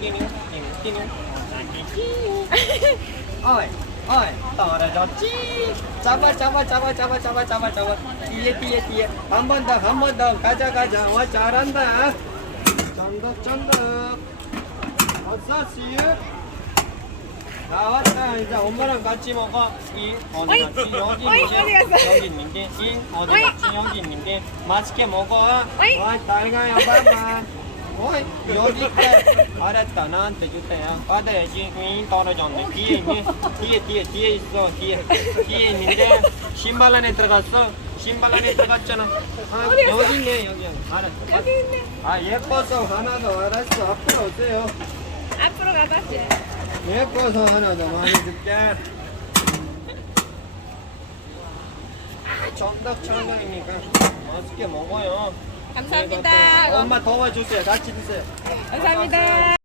끼뉴 끼뉴 어이 어이 떨어졌지 잡아 잡아 잡아 잡아 잡아 잡아 잡아 뒤에 뒤에 뒤에 한 번 더 한 번 더 가자 가자 와 잘한다 쫀득 쫀득 어서 씨 나왔다 이제 엄마랑 같이 먹어 이 어디 갔지 여기 있는데? 여기 있는데 이 어디. 갔지 여기 있는데 맛있게 먹어 어이. 와 달가야 봐봐 여기 있다 알았다 나한테 주세요 받아야지 이 떨어졌네 뒤에 있네 뒤에 뒤에 뒤에 있어 뒤에 뒤에 있는데 신발 안에 들어갔어 신발 안에 들어갔잖아 아, 어디 갔어? 여기 있네 여기 여기 알았어 여기 있네. 아 예뻐서 하나 더 알았어 앞으로 오세요 앞으로 가봤지. 예뻐서 하나 더 많이 줄게. 정답천명이니까 맛있게 먹어요. 감사합니다. 엄마 도와주세요. 같이 드세요. 감사합니다.